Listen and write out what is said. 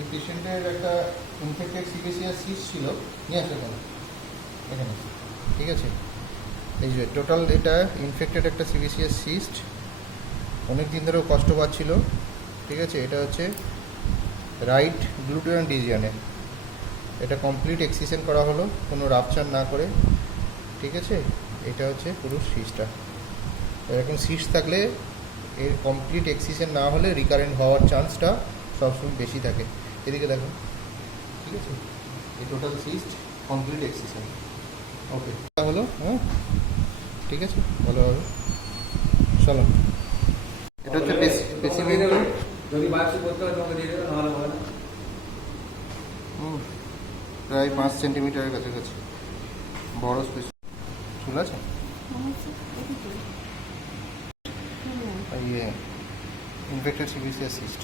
এই পেশেন্টের একটা ইনফেক্টেড সিবিসিআর সিস ছিল, নিয়ে আসো এখানে। এখানে। ঠিক আছে? এই যে টোটাল এটা ইনফেক্টেড একটা সিবিসিআর সিস্ট অনেক দিন ধরেও কষ্ট পাচ্ছিল। ঠিক আছে? এটা হচ্ছে রাইট গ্লুটেন ডিজিয়ানে এটা কমপ্লিট এক্সিশন করা হলো, কোনো রাপচার না করে। ঠিক আছে? এটা হচ্ছে পুরো সিসটা এরকম সিস থাকলে এর কমপ্লিট এক্সিশন না হলে রিকারেন্ট হওয়ার চান্সটা সবসময় বেশি থাকে। এদিকে দেখো। ঠিক আছে? এই total cyst complete excision okay হলো হ্যাঁ? ঠিক আছে? ভালো হবে। চলো। এটা হচ্ছে স্পেসিফিক যদি বাচ্চা করতে হয় তোমাকে দিয়ে দেবে হবে প্রায় পাঁচ সেন্টিমিটারের কাছাকাছি। বড় স্পেস চুল আছে? ইয়ে ইনফেক্টেড সিবিসিয়াস সিস্ট